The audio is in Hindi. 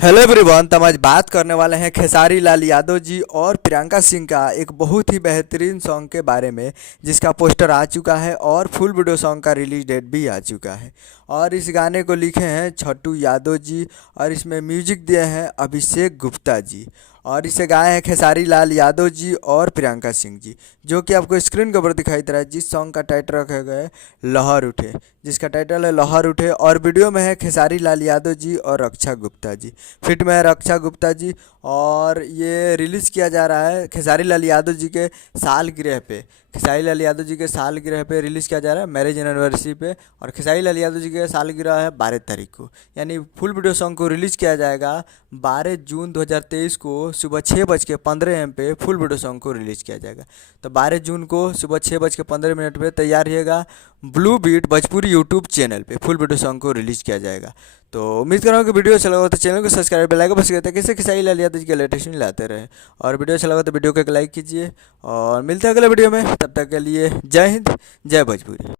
Hello everyone. तो हम आज बात करने वाले हैं खेसारी लाल यादव जी और प्रियंका सिंह का एक बहुत ही बेहतरीन सॉन्ग के बारे में, जिसका पोस्टर आ चुका है और फुल वीडियो सॉन्ग का रिलीज डेट भी आ चुका है। और इस गाने को लिखे हैं छोटू यादव जी और इसमें म्यूजिक दिए हैं अभिषेक गुप्ता जी और इसे गाए हैं खेसारी लाल यादव जी और प्रियंका सिंह जी, जो कि आपको स्क्रीन के ऊपर दिखाई दे रहा है। जिस सॉन्ग का टाइटल रखा गया है लहर उठे, जिसका टाइटल है लहर उठे। और वीडियो में है खेसारी लाल यादव जी और रक्षा गुप्ता जी, फिट में है रक्षा गुप्ता जी। और ये रिलीज़ किया जा रहा है खेसारी लाल यादव जी के सालगिरह पे, खेसारी लाल यादव जी के सालगिरह पे रिलीज़ किया जा रहा है, मैरिज एनिवर्सरी पे। और खेसारी लाल यादव जी के सालगिरह है 12 तारीख को, यानी फुल वीडियो सॉन्ग को रिलीज़ किया जाएगा 12 जून 2023 को सुबह 6:15 पे फुल वीडियो सॉन्ग को रिलीज़ किया जाएगा। तो 12 जून को सुबह 6:15 पे तैयार रहिएगा, blue beat Bhojpuri YouTube channel पे फुल वीडियो सॉन्ग को रिलीज़ किया जाएगा। तो उम्मीद कर रहा हूँ कि वीडियो अच्छा लगा हो तो चैनल को सब्सक्राइब बेल आइकन प्रेस करते कैसे खेसारी लाल यादव जी के लेटेस्ट न्यूज़ लाते रहे। और वीडियो अच्छा लगा तो वीडियो को एक लाइक कीजिए और मिलते हैं अगले वीडियो में। तब तक के लिए जय हिंद, जय भोजपुरी।